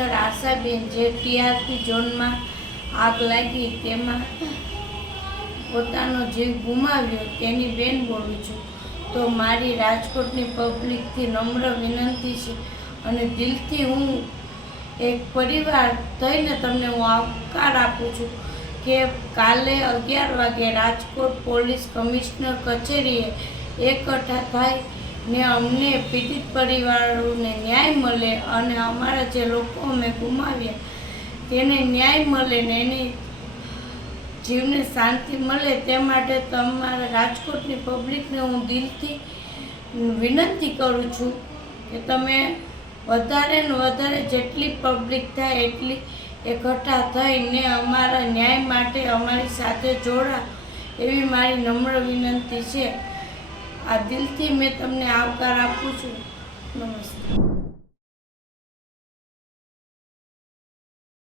ઠઠ્ઠર આશાબેન જે ટીઆરપી ઝોનમાં આગ લાગી તેમાં પોતાનો જીવ ગુમાવ્યો, તેની બેન બોલું છું. તો મારી રાજકોટની પબ્લિકથી નમ્ર વિનંતી છે અને દિલથી હું એક પરિવાર થઈને તમને હું આવકાર આપું છું કે કાલે અગિયાર વાગે રાજકોટ પોલીસ કમિશનર કચેરીએ એકઠા થાય ને અમને પીડિત પરિવારોને ન્યાય મળે અને અમારા જે લોકો અમે ગુમાવ્યા તેને ન્યાય મળે ને એની જીવને શાંતિ મળે તે માટે તમારા રાજકોટની પબ્લિકને હું દિલથી વિનંતી કરું છું કે તમે વધારે ને વધારે જેટલી પબ્લિક થાય એટલી એકઠા થઈને અમારા ન્યાય માટે અમારી સાથે જોડા એવી મારી નમ્ર વિનંતી છે. આ દિલથી મેં તમને આવકાર આપું છું. નમસ્તે.